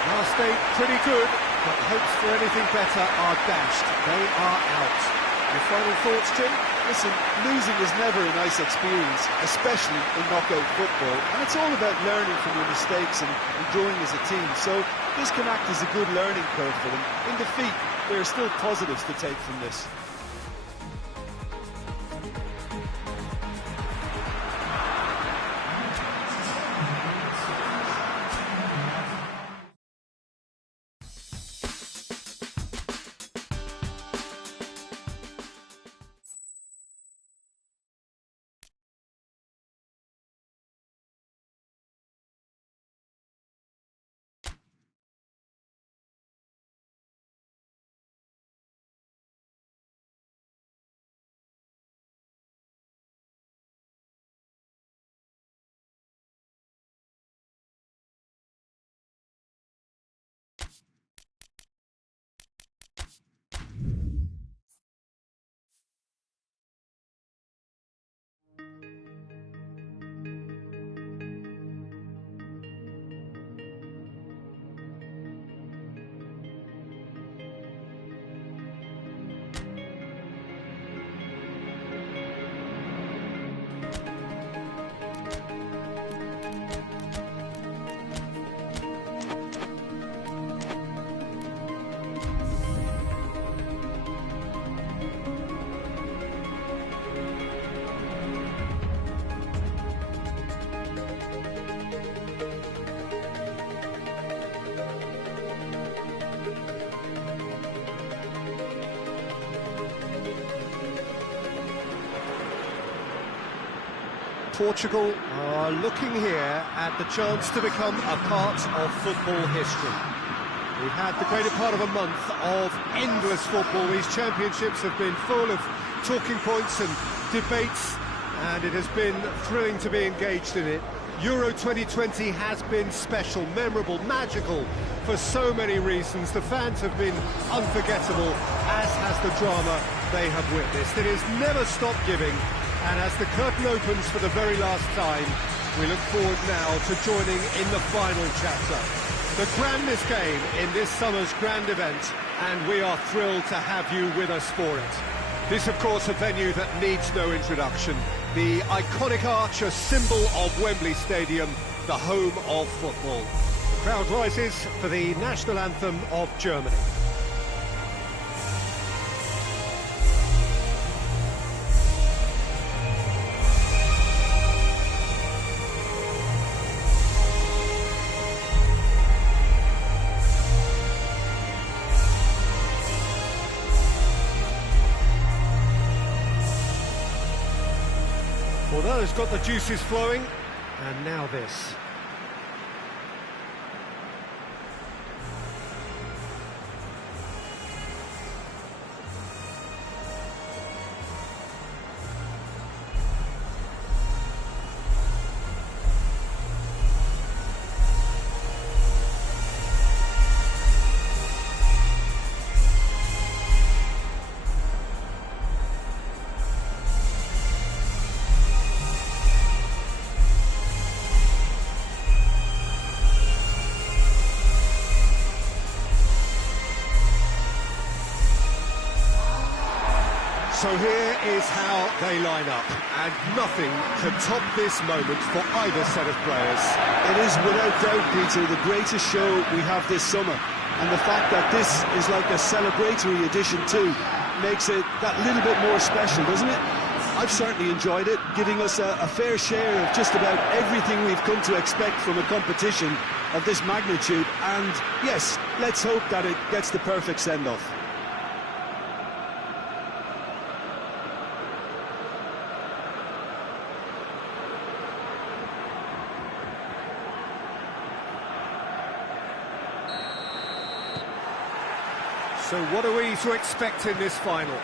Last eight pretty good, but hopes for anything better are dashed. They are out. Your final thoughts, Jim? Listen, losing is never a nice experience, especially in knockout football. And it's all about learning from your mistakes and growing as a team. So this can act as a good learning curve for them. In defeat, there are still positives to take from this. Portugal are looking here at the chance to become a part of football history. We've had the greater part of a month of endless football. These championships have been full of talking points and debates, and it has been thrilling to be engaged in it. Euro 2020 has been special, memorable, magical for so many reasons. The fans have been unforgettable, as has the drama they have witnessed. It has never stopped giving. And as the curtain opens for the very last time, we look forward now to joining in the final chapter. The grandest game in this summer's grand event, and we are thrilled to have you with us for it. This, of course, a venue that needs no introduction. The iconic arch, a symbol of Wembley Stadium, the home of football. The crowd rises for the national anthem of Germany. Well, that has got the juices flowing, and now this. So here is how they line up, and nothing can top this moment for either set of players. It is without doubt, Peter, the greatest show we have this summer. And the fact that this is like a celebratory edition too makes it that little bit more special, doesn't it? I've certainly enjoyed it, giving us a fair share of just about everything we've come to expect from a competition of this magnitude. And yes, let's hope that it gets the perfect send-off. So what are we to expect in this final?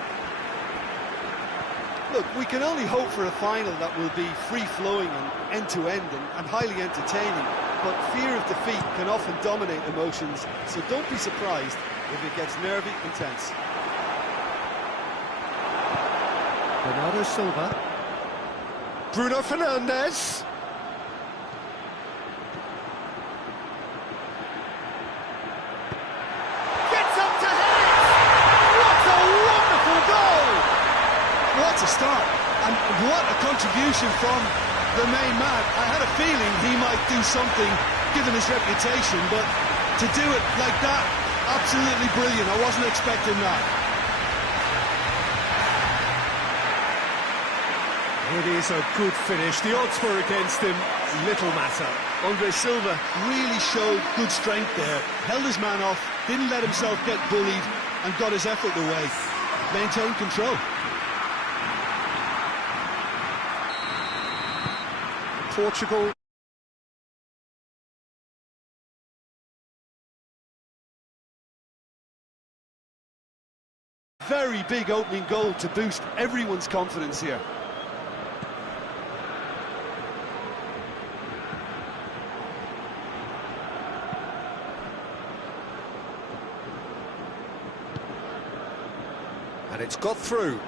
Look, we can only hope for a final that will be free-flowing and end-to-end and highly entertaining, but fear of defeat can often dominate emotions, so don't be surprised if it gets nervy and tense. Bernardo Silva. Bruno Fernandes. What a start, and what a contribution from the main man. I had a feeling he might do something, given his reputation, but to do it like that, absolutely brilliant. I wasn't expecting that. It is a good finish. The odds were against him, little matter. Andre Silva really showed good strength there, held his man off, didn't let himself get bullied, and got his effort away. Maintained control. Portugal. Very big opening goal to boost everyone's confidence here. And it's got through.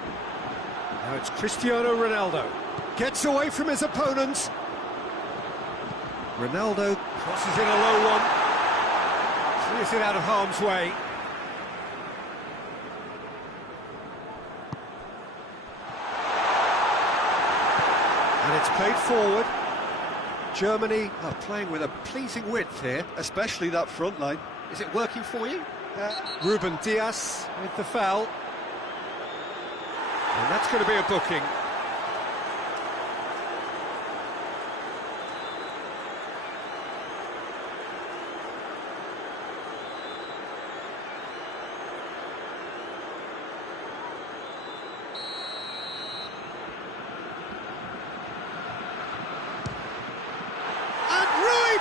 Now it's Cristiano Ronaldo. Gets away from his opponents. Ronaldo crosses in a low one. Clears it out of harm's way. And it's played forward. Germany are playing with a pleasing width here. Especially that front line. Is it working for you? Ruben Dias with the foul. And that's going to be a booking.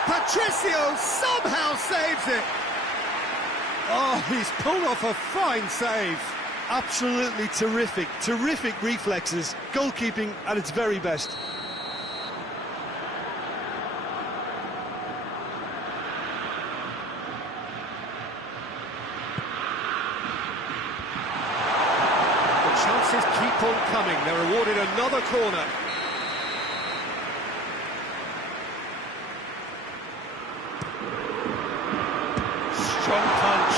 Patricio somehow saves it. Oh, he's pulled off a fine save. Absolutely terrific, terrific reflexes. Goalkeeping at its very best. The chances keep on coming. They're awarded another corner. Strong punch.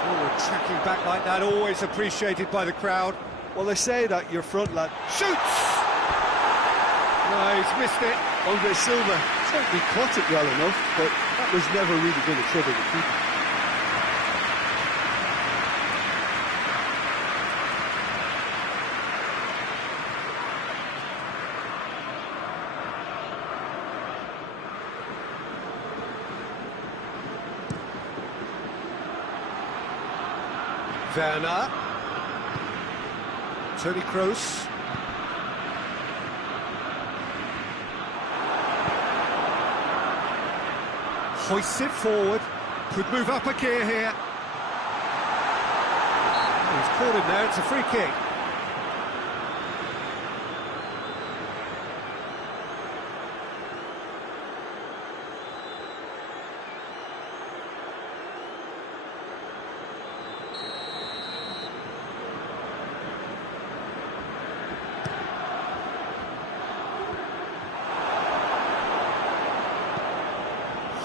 Forward tracking back like that, always appreciated by the crowd. Well, they say that your front lad Shoots! No, he's missed it. Andre Silva certainly caught it well enough, but that was never really going to trouble the keeper. Werner. Toni Kroos. Hoists it forward. Could move up a gear here. He's caught him there, it's a free kick.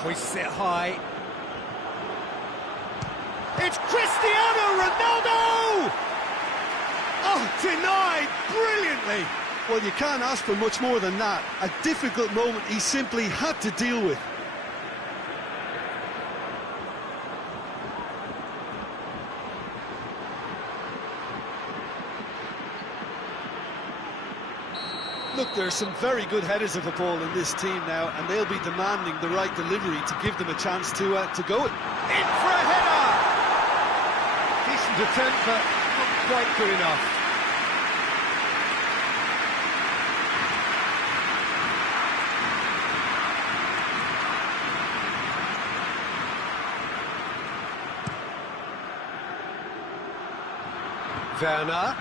Hoists it high. It's Cristiano Ronaldo! Oh, denied brilliantly. Well, you can't ask for much more than that. A difficult moment he simply had to deal with. Look, there are some very good headers of the ball in this team now, and they'll be demanding the right delivery to give them a chance to go it. In for a header! Decent attempt, but not quite good enough. Werner.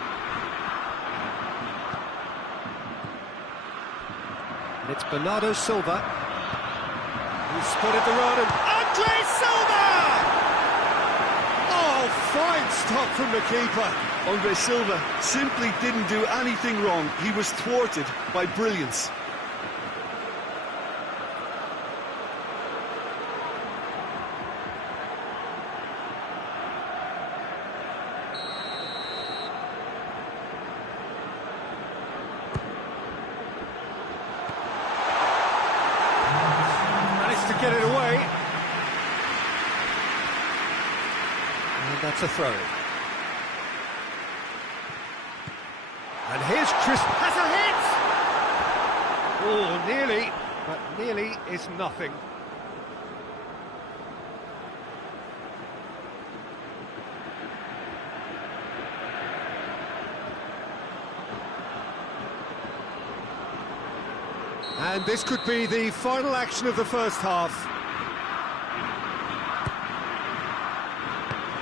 And it's Bernardo Silva. Who spotted the run, and Andre Silva! Oh, fine stop from the keeper. Andre Silva simply didn't do anything wrong. He was thwarted by brilliance. Get it away. And that's a throw-in. And here's Chris, has a hit! Oh, nearly, but nearly is nothing. And this could be the final action of the first half.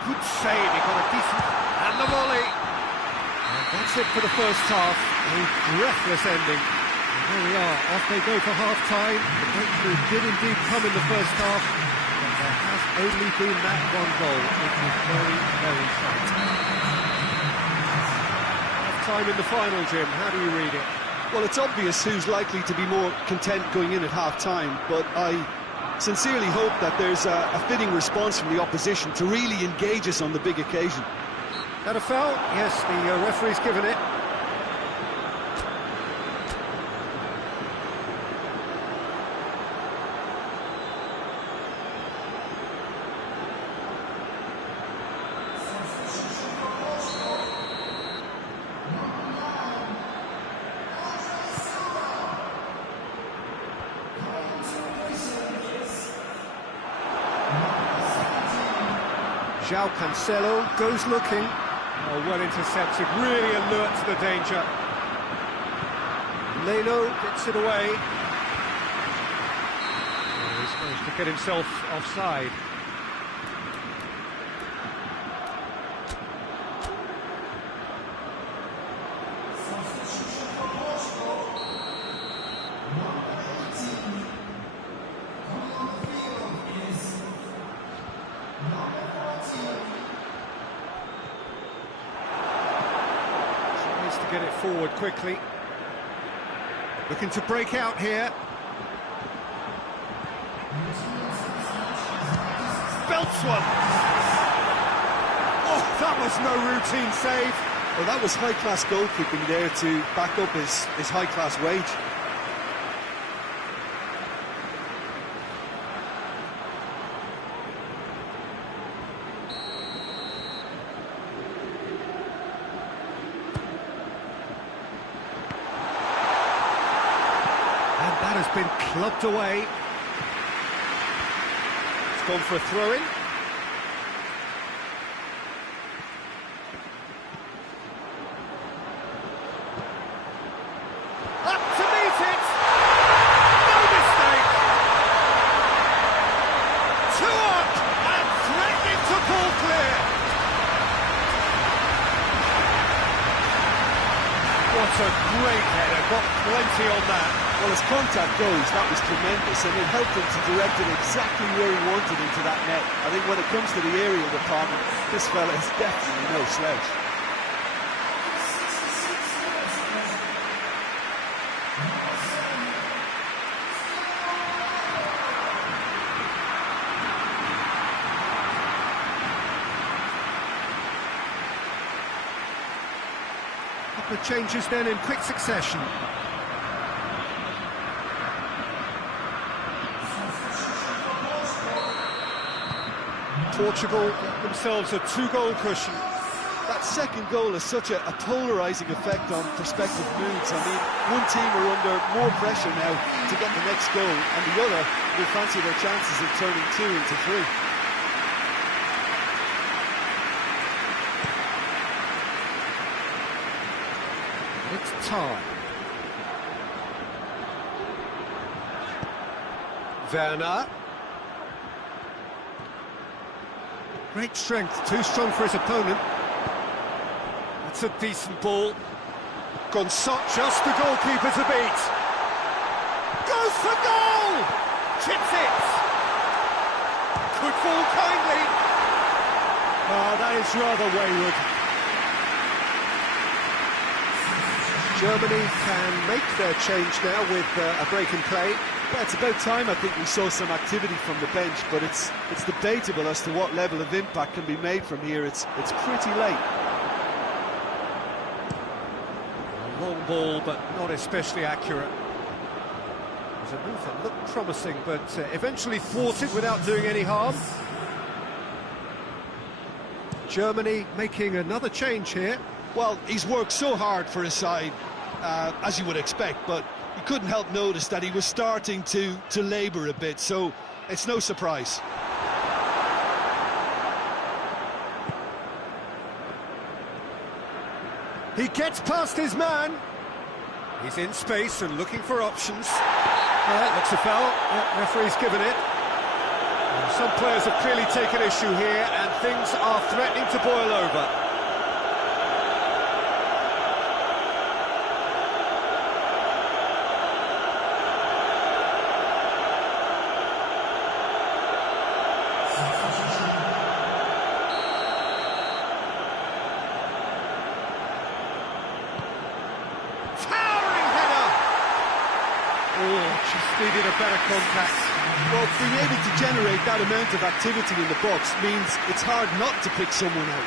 Good save, he got a decent... and the volley! And that's it for the first half. A breathless ending. And here we are, off they go for half-time. The breakthrough did indeed come in the first half, but there has only been that one goal. It was very, very tight. Half-time in the final, Jim. How do you read it? Well, it's obvious who's likely to be more content going in at half-time, but I sincerely hope that there's a fitting response from the opposition to really engage us on the big occasion. That a foul? Yes, the referee's given it. João Cancelo goes looking. Oh, well intercepted, really alert to the danger. Leno gets it away. Oh, he's managed to get himself offside. To get it forward quickly. Looking to break out here. Belts one. Oh, that was no routine save. Well, that was high-class goalkeeping there to back up his high-class wage. That has been clubbed away. It's gone for a throw-in. Up to meet it! No mistake! 2 up and threatening to pull clear. What a great header, got plenty on that. Well, as contact goes, that was tremendous, and it helped him to direct it exactly where he wanted into that net. I think when it comes to the aerial department, this fella is definitely no slouch. The changes then in quick succession. Portugal get themselves a 2-goal cushion. That second goal has such a polarising effect on prospective moods. I mean, one team are under more pressure now to get the next goal, and the other will fancy their chances of turning 2 into 3. It's time. Werner. Great strength, too strong for his opponent. That's a decent ball. Gonçalves, just the goalkeeper to beat. Goes for goal! Chips it! Could fall kindly. Oh, that is rather wayward. Germany can make their change now with a break in play. Yeah, it's about time I think we saw some activity from the bench, but it's debatable as to what level of impact can be made from here. It's pretty late. A long ball, but not especially accurate. It was a move that looked promising, but eventually thwarted without doing any harm. Germany making another change here. Well, he's worked so hard for his side, as you would expect, but you couldn't help notice that he was starting to labour a bit, so it's no surprise. He gets past his man. He's in space and looking for options. Looks a foul. Yeah, referee's given it. Some players have clearly taken issue here, and things are threatening to boil over. Just needed a better contact. Well, being able to generate that amount of activity in the box means it's hard not to pick someone out.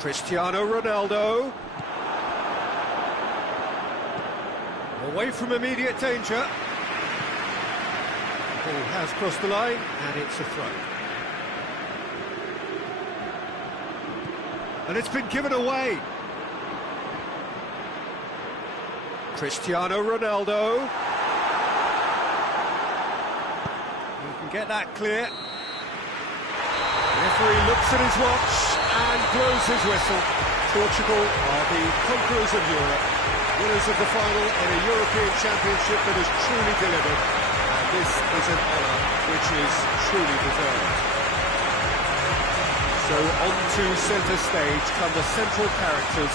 Cristiano Ronaldo. Away from immediate danger. Ball has crossed the line, and it's a throw. And it's been given away. Cristiano Ronaldo. He can get that clear. Referee looks at his watch and blows his whistle. Portugal are the conquerors of Europe, winners of the final in a European Championship that has truly delivered. And this is an honour which is truly deserved. So on to centre stage come the central characters,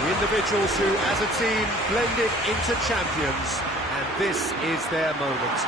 the individuals who, as a team, blended into champions, and this is their moment.